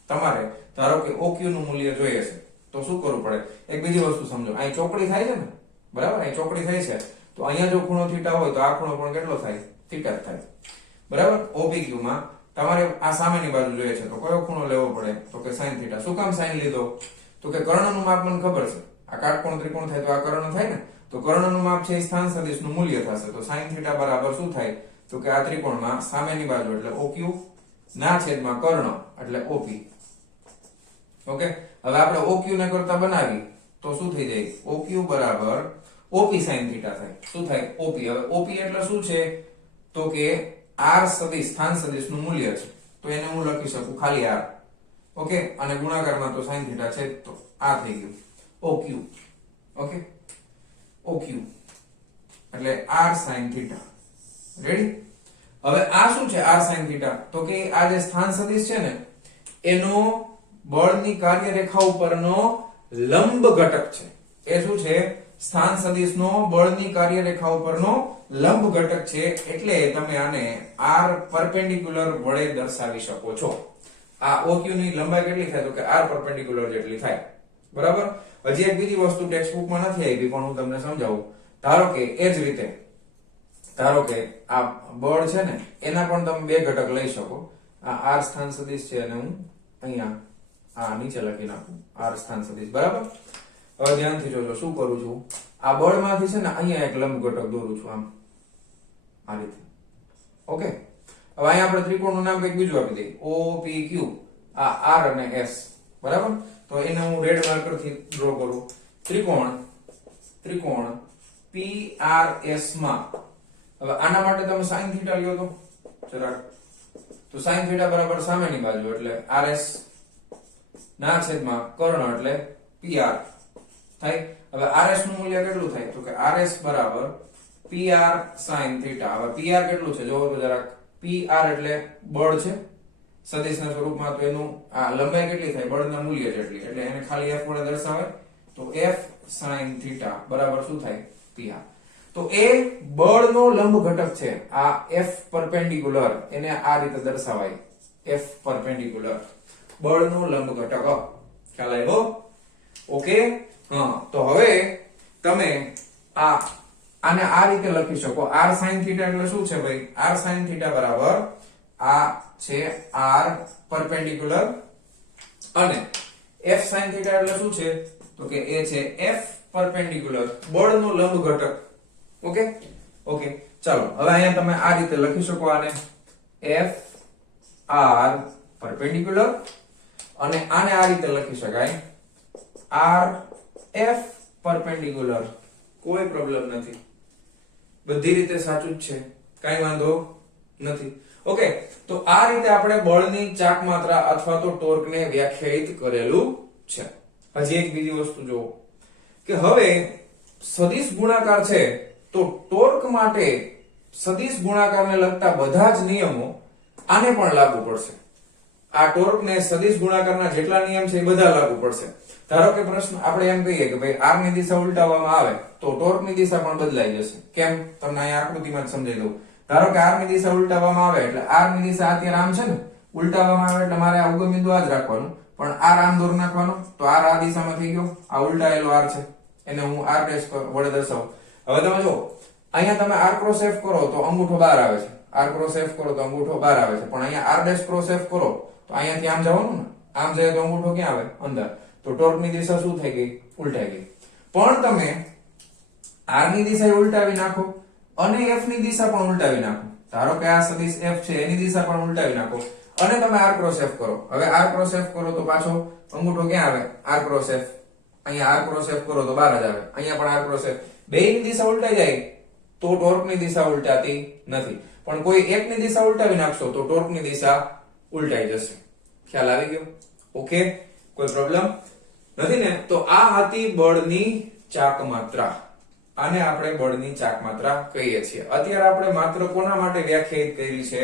તમારે ધારો કે OQ નું મૂલ્ય જોઈએ છે, તો શું કરવું પડે? એક બીજી વસ્તુ સમજો. અહીં ચોકડી થાય છે ને, બરાબર? અહીં ચોકડી થાય છે, તો અહીંયા જો ખૂણો થીટા હોય તો આ ખૂણો પણ કેટલો થાય? થીટા થાય. બરાબર? OPQ માં તમારે આ સામેની બાજુ જોઈએ છે, તો કયો ખૂણો લેવો પડે? તો કે sin θ. શું કામ sin લીધો? તો કે કર્ણનું માપ મને ખબર છે. આ કાટકોણ ત્રિકોણ થાય તો આ કર્ણ થાય ને, તો કર્ણનું માપ છે એ સ્થાન સદિશનું મૂલ્ય થશે. તો sin θ બરાબર શું થાય? તો કે આ ત્રિકોણમાં સામેની બાજુ એટલે OQ ના છેદમાં કર્ણ એટલે OP. ઓકે? હવે આપણે OQ ને કરતા બનાવી તો શું થઈ જાય? OQ બરાબર OP sin θ થાય. શું થાય? OP. હવે OP એટલે શું છે? તો કે r સદિશ, સ્થાન સદિશનું મૂલ્ય છે. તો એને હું લખી શકું ખાલી r. ઓકે? અને ગુણાકારમાં તો sin θ છે, તો આ થઈ ગયું OQ. ઓકે? OQ એટલે r sin θ. રેડી? હવે આ શું છે r sin θ? તો કે આ જે સ્થાન સદિશ છે ને એનો બળની કાર્યરેખા ઉપરનો લંબ ઘટક છે. એ શું છે? સ્થાન સદિશનો બળની કાર્યરેખા ઉપરનો લંબ ઘટક છે. એટલે તમે આને r પરપેન્ડિક્યુલર વડે દર્શાવી શકો છો. આ OQ ની લંબાઈ કેટલી થાય? તો કે r પરપેન્ડિક્યુલર જેટલી થાય. બરાબર. હજી એક બીજી વસ્તુ ટેક્સ્ટ બુકમાં નથી આવી પણ હું તમને સમજાવું. ધારો કે એ જ રીતે આ બળ છે ને એના પણ તમે બે ઘટક લઈ શકો. આ r સ્થાન સદિશ છે અને હું અહીંયા આ નીચે લખી નાખું r સ્થાન સદિશ. બરાબર. હવે ધ્યાનથી જોજો શું કરું છું. આ બળમાંથી છે ને અહીંયા એક લંબ ઘટક દોરું છું આમ આ રીતે. ઓકે. હવે અહીંયા આપણે ત્રિકોણનું નામ કંઈક બીજું આપી દઈએ. OPQ આ r અને s. બરાબર. તો એને હું રેડ માર્કર થી ડ્રો કરું. ત્રિકોણ PRS માં હવે આના માટે તમે sin થીટા લ્યો તો જરાક. તો sin થીટા બરાબર સામેની બાજુ એટલે RS ના છેદમાં કર્ણ એટલે PR થાય. હવે RS નું મૂલ્ય કેટલું થાય? તો કે RS બરાબર PR sin થીટા. હવે PR કેટલું છે જોવો તો જરાક. PR એટલે બળ છે સદિશના સ્વરૂપમાં. તો એનું આ લંબાઈ કેટલી થાય? બળના મૂલ્ય જેટલી. એટલે એને ખાલી F વડે દર્શાવે. તો F sin થીટા બરાબર શું થાય? PR. તો એ બળનો લંબ ઘટક છે. આ F પરપેન્ડિક્યુલર એને આ રીતે દર્શાવાય. F પરપેન્ડિક્યુલર બળનો લંબ ઘટક. ખ્યાલ આવ્યો? ઓકે. હા. તો હવે તમે આને આ રીતે લખી શકો. r sin થીટા એટલે શું છે ભાઈ? r sin થીટા બરાબર આ છે r પરપેન્ડિક્યુલર અને f sin થીટા એટલે શું છે? તો કે એ છે f પરપેન્ડિક્યુલર બળનો લંબ ઘટક. ઓકે. ચાલો હવે અહીંયા તમે આ રીતે લખી શકો આને f r પરપેન્ડિક્યુલર અને આને આ રીતે લખી શકાય r f પરપેન્ડિક્યુલર. કોઈ પ્રોબ્લેમ નથી. બધી રીતે સાચું જ છે. કાઈ વાંધો નથી. ઓકે. તો આ રીતે આપણે બળની ચાક માત્રા અથવા તો ટોર્કને વ્યાખ્યાયિત કરેલું છે. હજી એક બીજી વસ્તુ જુઓ કે હવે સદિશ ગુણાકાર છે તો ટોર્ક માટે સદિશ ગુણાકારને લગતા બધા જ નિયમો આને પણ લાગુ પડશે. આ ટોર્કને સદિશ ગુણાકારના જેટલા નિયમ છે એ બધા લાગુ પડશે. ધારો કે પ્રશ્ન આપણે એમ કહીએ કે ભાઈ r ની દિશા ઉલટાવવામાં આવે તો ટોર્કની દિશા પણ બદલાઈ જશે. કેમ? તમને અહીંયા આકૃતિમાં જ સમજાવી દઉં. ધારો કે r ની દિશા ઉલટાવવામાં આવે એટલે r ની દિશા અત્યારે આમ છે ને, ઉલટાવવામાં આવે એટલે મારે આ ઉગમ બિંદુ આ જ રાખવાનું પણ r આમ દોર નાખવાનો. તો r આ દિશામાં થઈ ગયો. આ ઉલટાયેલો r છે એને હું r' વડે દર્શાવું. હવે તમે જો અહીંયા તમે r ક્રોસ f કરો તો અંગૂઠો બહાર આવે છે. r ક્રોસ f કરો તો અંગૂઠો બહાર આવે છે. પણ અહીંયા r' ક્રોસ f કરો તો અહીંયાથી આમ જવાનું ને. આમ જાય તો અંગૂઠો ક્યાં આવે? અંદર. તો ટોર્કની દિશા શું થઈ ગઈ? ઉલટાઈ ગઈ. પણ તમે r ની દિશા ઉલટાવી નાખો અને f ની દિશા પણ ઉલટાવી નાખો. ધારો કે આ સદિશ f છે એની દિશા પણ ઉલટાવી નાખો અને તમે r ક્રોસ f કરો. હવે r ક્રોસ f કરો તો પાછો અંગૂઠો ક્યાં આવે? r cross f. અહીંયા r ક્રોસ f કરો તો બહાર જ આવે. અહીંયા પણ r ક્રોસ f. બેયની દિશા ઉલટાઈ જાય તો ટોર્કની દિશા ઉલટાતી નથી. પણ કોઈ એકની દિશા ઉલટાવી નાખશો તો ટોર્કની દિશા ઉલટાઈ જશે. ખ્યાલ આવી ગયો? ઓકે. કોઈ પ્રોબ્લેમ નથી ને? તો આ હતી બળની ચાક માત્રા. આને આપણે બળની ચાક માત્રા કહીએ છીએ. અત્યારે આપણે માત્ર કોના માટે વ્યાખ્યાયિત કરી છે?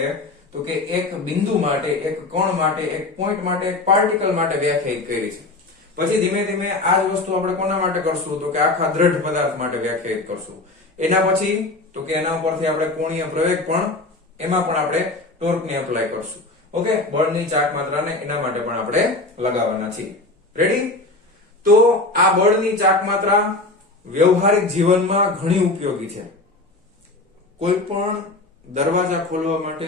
તો કે એક બિંદુ માટે, એક કણ માટે, એક પોઈન્ટ માટે, એક પાર્ટિકલ માટે વ્યાખ્યાયિત કરી છે. પછી ધીમે ધીમે આ જ વસ્તુ આપણે કોના માટે કરશું? તો કે આખા દ્રઢ પદાર્થ માટે વ્યાખ્યાયિત કરશું. એના પછી તો કે એના ઉપરથી આપણે કોણીય પ્રવેગ પણ એમાં પણ આપણે ટોર્કને એપ્લાય કરશું. ઓકે. બળની ચાક માત્રાને એના માટે પણ આપણે લગાવવાના છીએ. રેડી? તો આ બળની ચાક માત્રા વ્યવહારિક જીવનમાં ઘણી ઉપયોગી છે. કોઈ પણ દરવાજા ખોલવા માટે,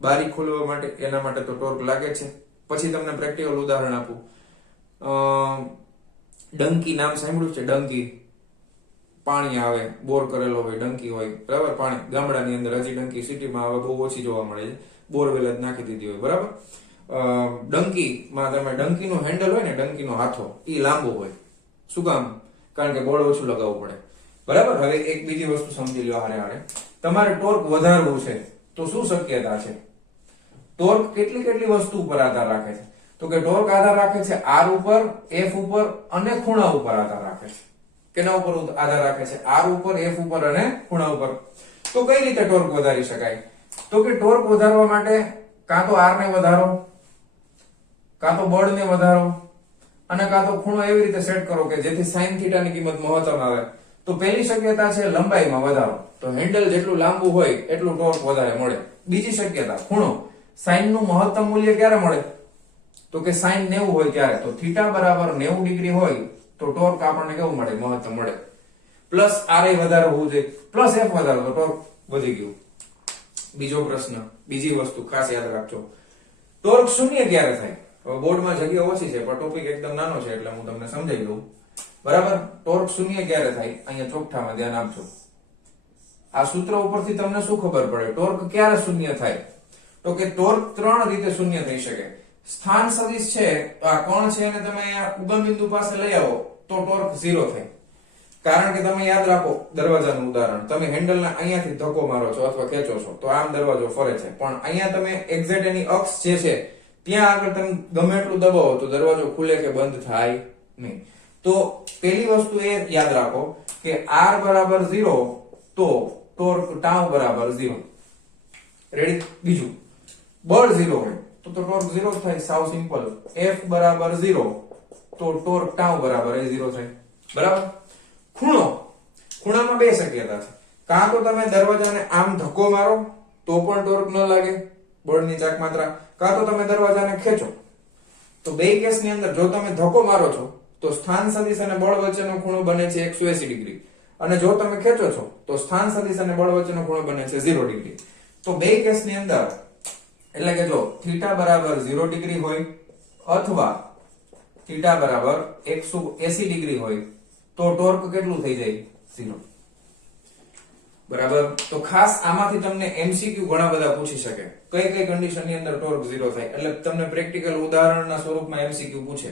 બારી ખોલવા માટે એના માટે તો ટોર્ક લાગે છે. પછી તમને પ્રેક્ટિકલ ઉદાહરણ આપું. ડંકી નામ સાંભળ્યું છે? ડંકી. પાણી આવે, બોર કરેલો હોય, ડંકી હોય. બરાબર? પાણી ગામડાની અંદર હજી ડંકી સિટીમાં હવે બહુ ઓછી જોવા મળે છે. બોરવેલ જ નાખી દીધી હોય. બરાબર? ડંકીમાં તમે ડંકીનું હેન્ડલ હોય ને, ડંકીનો હાથો એ લાંબો હોય. શું કામ? કારણ કે બળ ઓછું લગાવવું પડે. બરાબર? હવે એક બીજી વસ્તુ સમજી લો હારે હારે. તમારે ટોર્ક વધારવું છે તો શું શક્યતા છે? ટોર્ક કેટલી વસ્તુ ઉપર આધાર રાખે છે? તો કે ટોર્ક આધાર રાખે છે r ઉપર, f ઉપર અને ખૂણા ઉપર આધાર રાખે છે. કેના ઉપર આધાર રાખે છે? r ઉપર, f ઉપર અને ખૂણા ઉપર. તો કઈ રીતે ટોર્ક વધારી શકાય? તો કે ટોર્ક વધારવા માટે કાં તો r ને વધારો કાં તો બળને વધારો અને કાં તો ખૂણો એવી રીતે સેટ કરો કે જેથી sin θ ની કિંમત મહત્તમ આવે. તો પહેલી શક્યતા છે લંબાઈમાં વધારો, તો હેન્ડલ જેટલું લાંબુ હોય એટલું ટોર્ક વધારે મળે. બીજી શક્યતા ખૂણો, sin નું મહત્તમ મૂલ્ય ક્યારે મળે? તો કે sin 90 હોય ત્યારે. તો θ બરાબર 90 ડિગ્રી હોય તો ટોર્ક આપણને કેવું મળે? મહત્તમ મળે. પ્લસ RA વધારે હોવું જોઈએ, પ્લસ F વધારો તો ટોર્ક વધી ગયું. બીજો પ્રશ્ન, બીજી વસ્તુ ખાસ યાદ રાખજો, ટોર્ક શૂન્ય ક્યારે થાય? હવે બોર્ડમાં જગ્યા ઓછી છે પણ ટોપિક એકદમ નાનો છે એટલે હું તમને સમજાવી દઉં. બરાબર, ટોર્ક શૂન્ય ક્યારે થાય? અહીંયા ચોકઠામાં ધ્યાન આપજો. આ સૂત્ર ઉપરથી તમને શું ખબર પડે? ટોર્ક ક્યારે શૂન્ય થાય? તો કે ટોર્ક ત્રણ રીતે શૂન્ય થઈ શકે. સ્થાન સદિશ છે, આ કોણ છે એને તમે અહીંયા ઉગમ બિંદુ પાસે લઈ આવો તો ટોર્ક 0 થાય. કારણ કે તમે યાદ રાખો દરવાજાનું ઉદાહરણ, તમે હેન્ડલને અહીંયાથી ધક્કો મારો છો અથવા ખેંચો છો તો આમ દરવાજો ફરે છે, પણ અહીંયા તમે એક્ઝેક્ટ એની અક્ષ જે છે ત્યાં આગળ તમે ગમે એટલું દબાવો તો દરવાજો ખુલે કે બંધ થાય નહીં. તો પહેલી વસ્તુ એ યાદ રાખો કે r બરાબર 0 તો ટોર્ક ટાઉ બરાબર 0. રેડી? બીજું, બળ 0 હોય તો ટોર્ક 0 થાય, સાવ સિમ્પલ. f બરાબર 0 તો ટોર્ક ટાઉ બરાબર 0 થાય. બરાબર? ખૂણો, ખૂણામાં બે શક્યતા છે. કાં તો તમે દરવાજાને આમ ધક્કો મારો તો પણ ટોર્ક ન લાગે, બળની ચાક માત્રા, કાં તો તમે દરવાજાને ખેંચો. તો બે કેસની અંદર જો તમે ધક્કો મારો છો તો સ્થાન સદિશ અને બળ વચ્ચેનો ખૂણો બને છે 180 ડિગ્રી, અને જો તમે ખેંચો છો તો સ્થાન સદિશ અને બળ વચ્ચેનો ખૂણો બને છે 0 ડિગ્રી. તો બે કેસની અંદર એટલે કે જો θ બરાબર 0 ડિગ્રી હોય અથવા θ બરાબર 180 ડિગ્રી હોય તો ટોર્ક કેટલું થઈ જાય? 0. બરાબર? તો ખાસ આમાંથી તમને MCQ ઘણા બધા પૂછી શકે, કઈ કઈ કન્ડિશનની અંદર ટોર્ક 0 થાય, એટલે તમને પ્રેક્ટિકલ ઉદાહરણના સ્વરૂપમાં MCQ પૂછે.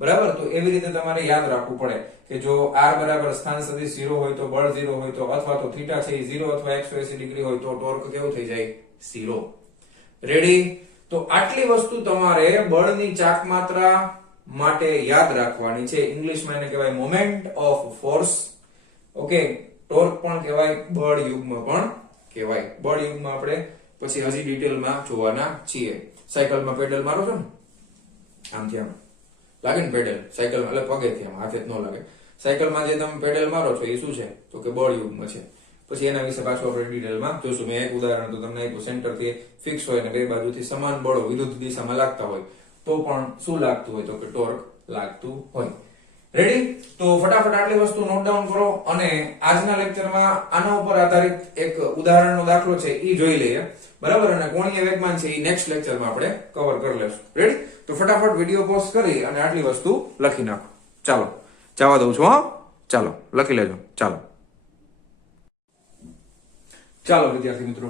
બરાબર? તો એવી રીતે તમારે યાદ રાખવું પડે કે જો r બરાબર સ્થાન સદિશ 0 હોય તો બળ 0 હોય તો, અથવા તો θ છે એ 0 અથવા 180 ડિગ્રી હોય તો ટોર્ક કેવું થઈ જાય? 0. રેડી? તો આટલી વસ્તુ તમારે બળની ચાક માત્રા માટે યાદ રાખવાની છે. ઇંગ્લિશમાં એને કહેવાય moment of force. Okay, torque પણ કહેવાય, બળ યુગ્મ પણ કહેવાય. બળ યુગ્મ આપણે પછી હજી ડિટેલમાં જોવાના છીએ. સાયકલમાં પેડલ મારો છો ને, આમથી આમ લાગે ને પેડલ, સાયકલ એટલે પગેથી આમ, હાથે જ ન લાગે. સાયકલમાં જે તમે પેડલ મારો છો એ શું છે? તો કે બળ યુગ્મ છે. પછી એના વિશે પાછું આપણે ડિટેલમાં જોશું. મેં એક ઉદાહરણ તો તમને આપ્યું, સેન્ટરથી ફિક્સ હોય ને બે બાજુથી સમાન બળો વિરુદ્ધ દિશામાં લાગતા હોય તો પણ શું લાગતું હોય? તો કે ટોર્ક લાગતું હોય. રેડી? તો ફટાફટ આટલી વસ્તુ નોટ ડાઉન કરો અને આજના લેક્ચરમાં આના ઉપર આધારિત એક ઉદાહરણનો દાખલો છે એ જોઈ લઈએ. બરાબર? અને કોણીય વેગમાન છે એ નેક્સ્ટ લેક્ચરમાં આપણે કવર કરી લેશું. રેડી? તો ફટાફટ વિડિયો પોઝ કરી અને આટલી વસ્તુ લખી નાખો. ચાલો જવા દઉં છું. હા, ચાલો લખી લેજો. ચાલો વિદ્યાર્થી મિત્રો,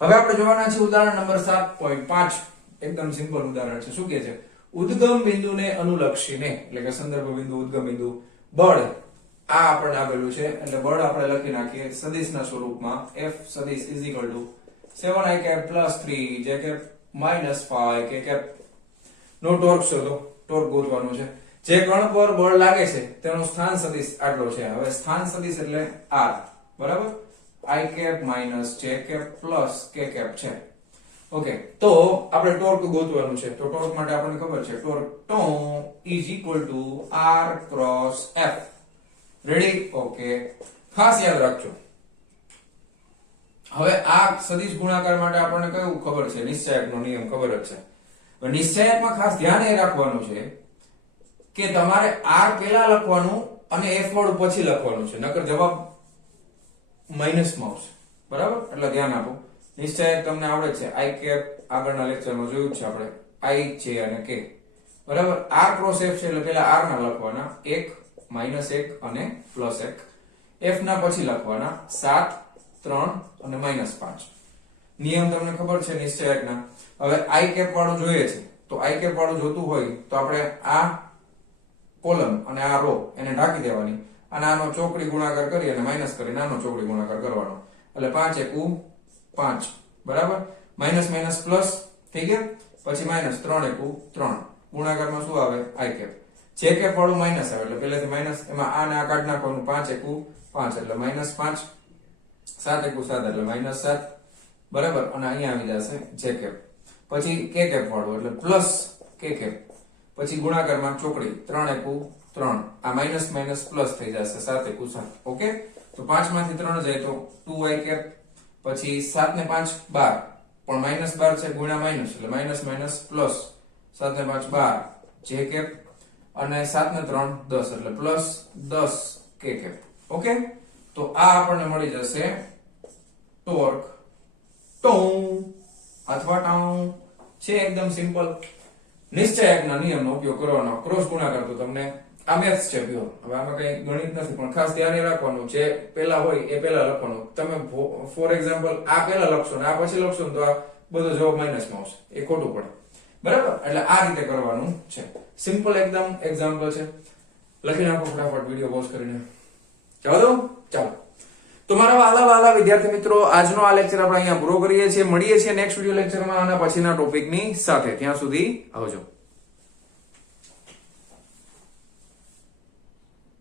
હવે આપણે જોવાના છે ઉદાહરણ નંબર 7.5. એકદમ સિમ્પલ ઉદાહરણ છે. શું કહે છે? ઉદ્ગમ બિંદુને અનુલક્ષીને, એટલે કે સંદર્ભ બિંદુ, ઉદ્ગમ બિંદુ, બળ આ આપણને આપેલું છે, એટલે બળ આપણે લખી નાખીએ સદિશના સ્વરૂપમાં. F સદિશ = 7i cap + 3j cap - 5k cap નો ટોર્ક શોધો. ટોર્ક ગોતવાનું છે. જે કણ પર બળ લાગે છે તેનો સ્થાન સદિશ આટલો છે. હવે સ્થાન સદિશ એટલે r. બરાબર? i cap - j cap + k cap છે. ઓકે, તો આપણે ટોર્ક ગોતવાનું છે. તો ટોર્ક માટે આપણને ખબર છે torque τ = r × f. Ready? Okay, ખાસ યાદ રાખજો. હવે આ સદિશ ગુણાકાર માટે આપણને કયું ખબર છે? નિશ્ચયકનો નિયમ ખબર જ છે. નિશ્ચયકમાં ખાસ ધ્યાન એ રાખવાનું છે કે તમારે r પહેલા લખવાનું અને f વાળું પછી લખવાનું છે, નકર જવાબ માઈનસમાં આવશે. બરાબર? એટલે ધ્યાન આપો. નિશ્ચયક તમને આવડે છે, i cap આગળના લેક્ચરમાં જોયું છે આપણે, i j અને k. બરાબર? r × f છે એટલે પહેલા r ના લખવાના, 1 -1 અને +1. f ના પછી લખવાના 7 3 અને -5. નિયમ તમને ખબર છે નિશ્ચયકના. હવે i cap વાળું જોઈએ છે, તો i cap વાળું જોતું હોય તો આપણે આ કોલમ અને આ રો એને ઢાંકી દેવાની અને આનો ચોકડી ગુણાકાર કરી અને માઈનસ કરી આનો ચોકડી ગુણાકાર કરવાનો, એટલે 5 × 5. બરાબર? માઈનસ માઈનસ પ્લસ થઈ ગયા, પછી માઈનસ 3 × 3 ગુણાકારમાં શું આવે? i cap. j cap વાળું માઈનસ આવે એટલે પહેલેથી માઈનસ, એમાં આ ને આ કાઢ નાખવાનું, 5 × 5 એટલે -5, 7 × 7 એટલે -7. બરાબર? અને અહીંયા આવી જશે j cap. પછી k cap વાળું એટલે પ્લસ k cap પછી ગુણાકારમાં ચોકડી 3 એકુ 3 આ માઇનસ માઇનસ પ્લસ થઈ જશે 7 એકુ 7 ઓકે તો 5 માંથી 3 જાય તો 2y કેપ પછી 7 ને 5 12 પણ માઇનસ 12 છે ગુણ્યા માઇનસ એટલે માઇનસ માઇનસ પ્લસ 7 ને 5 12 જે કેપ અને 7 ને 3 10 એટલે પ્લસ 10 કે કેપ ઓકે તો આ આપણને મળી જશે ટોર્ક ટોં અથવા ટાઉં છે એકદમ સિમ્પલ નિશ્ચયકના નિયમનો ઉપયોગ કરવાનો ક્રોસ ગુણાકાર તો તમને આ મેથ્સ છે પ્યોર હવે આમાં કઈ ગણિત નથી પણ ખાસ ધ્યાન રાખવાનું જે પહેલા હોય એ પહેલા લખવાનું તમે ફોર એક્ઝામ્પલ આ પહેલા લખશો ને આ પછી લખશો ને તો આ બધો જવાબ માઈનસમાં આવશે એ ખોટું પડે બરાબર એટલે આ રીતે કરવાનું છે સિમ્પલ એકદમ એક્ઝામ્પલ છે લખી નાખો ફટાફટ વિડિયો પોઝ કરીને ચાલો તો મારા વાલા વિદ્યાર્થી મિત્રો આજનો આ લેક્ચર આપણે અહીંયા પૂરો કરીએ છીએ મળીએ છીએ નેક્સ્ટ વિડિયો લેક્ચરમાં આના પછીના ટોપિકની સાથે ત્યાં સુધી આવજો